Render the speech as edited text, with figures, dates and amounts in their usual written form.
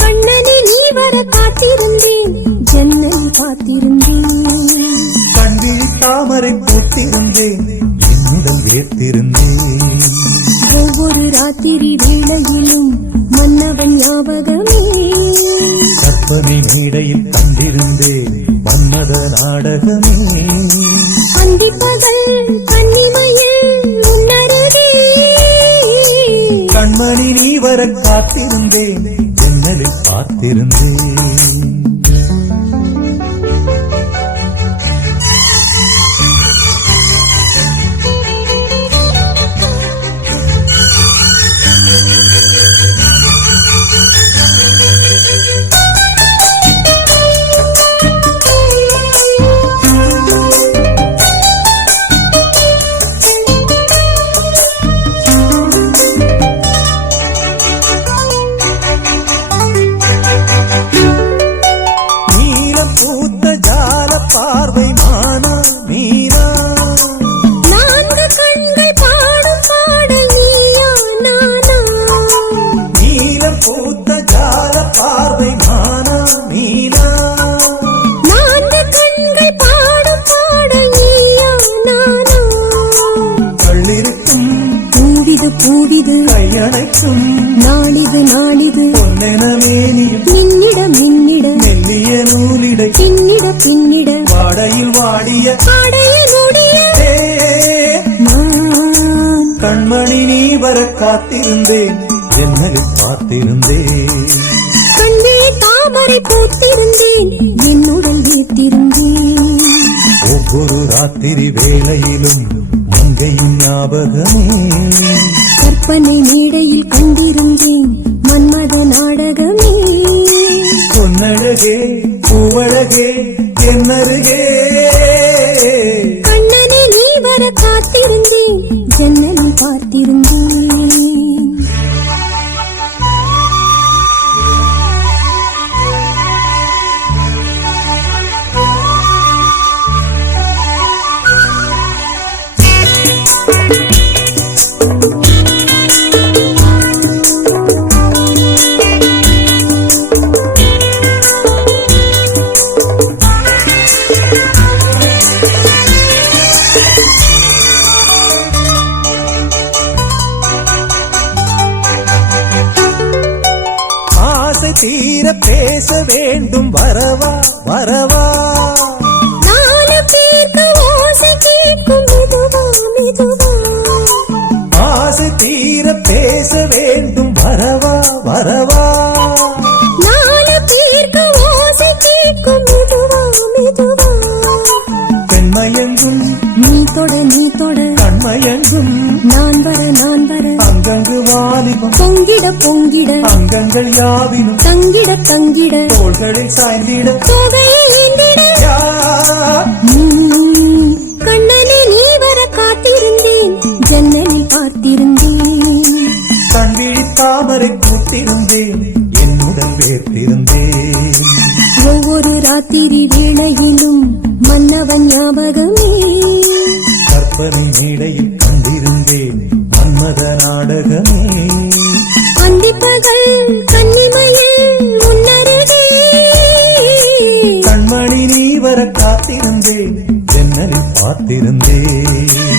கண்ணனே நீ வர காத்திருந்தேன், ஜன்னல் காத்திருந்தேன். கண்ணில் தாமரை போட்டிருந்தேன், என்னுடன் வேர்த்திருந்தேன். ஒவ்வொரு ராத்திரி வேளையிலும் மன்னவன் ஞாபகமே. கற்பனை மேடையில் கண்டிருந்தேன், மன்மத நாடகமே. அந்திப்பகல் கன்னிமையில் உன்னருகே. கண்மணி நீ வர காத்திருந்தேன், ஜன்னலில் பார்த்திருந்தேன். பூத்த ஜால பார்வை மானா மீரா. நான்கு கண்கள் பாடும் பாடல் நீயா நானா. நீலம் பூத்த ஜால பார்வை மானா மீரா. நான்கு கண்கள் பாடும் பாடல் நீயா நானா. கள்ளிருக்கும் பூவிது பூவிது கையணைக்கும் நாளிது நாளிது. பொன்னென மேனியும் மின்னிட மின்னிட மெல்லிய நூலிடை பின்னிட பின்னிட வாடையில் வாடிய ஆடையில் மூடிய நான். கண்மணி நீ வர காத்திருந்தேன், ஜன்னலில் பார்த்திருந்தேன். கண்ணே தாமரை பூத்திருந்தேன், என்னுடன் வீட்டிருந்தேன். ஒவ்வொரு ராத்திரி வேளையிலும் மங்கையின் ஞாபகமே. கற்பனை மேடையில் கண்டிருந்தேன், மன்மத நாடகமே. பொன்னழகே பூவழகே என்னருகே. கண்ணனே நீ வர காத்திருந்தேன், ஜன்னலில் பார்த்திருந்தேன். தீர பேச வேண்டும், வரவா வரவா. நாலு பேருக்கு ஓசை கேட்கும் மெதுவா மெதுவா. ஆசை தீர பேச வேண்டும், வரவா வரவா. நாலு பேருக்கு ஓசை கேட்கும் மெதுவா மெதுவா. பெண்மயங்கும் நீ தொட நீ தொட கண்மயங்கும் நான் வர நான் வர. அங்கங்கு வாலிபம் பொங்கிட பொங்கிட அங்கங்கள் யாவினும் தங்கிட தங்கிட தோள்களில் சாய்ந்திட. தொகையை எண்ணிட. கண்ணனே நீ வர காத்திருந்தேன், ஜன்னலில் பார்த்திருந்தேன். கண்விழி தாமரை கூட்டிருந்தேன், என்னுடன் வேர்த்திருந்தேன். ஒவ்வொரு ராத்திரி வேளையிலும் மன்னவன் ஞாபகமே. கற்பனை மேடையில் கண்டிருந்தேன், மன்மத நாடகமே. அந்திப்பகல் கன்னிமையில் உன்னருகே. கண்மணி நீ வர காத்திருந்தேன், ஜன்னலில் பார்த்திருந்தேன்.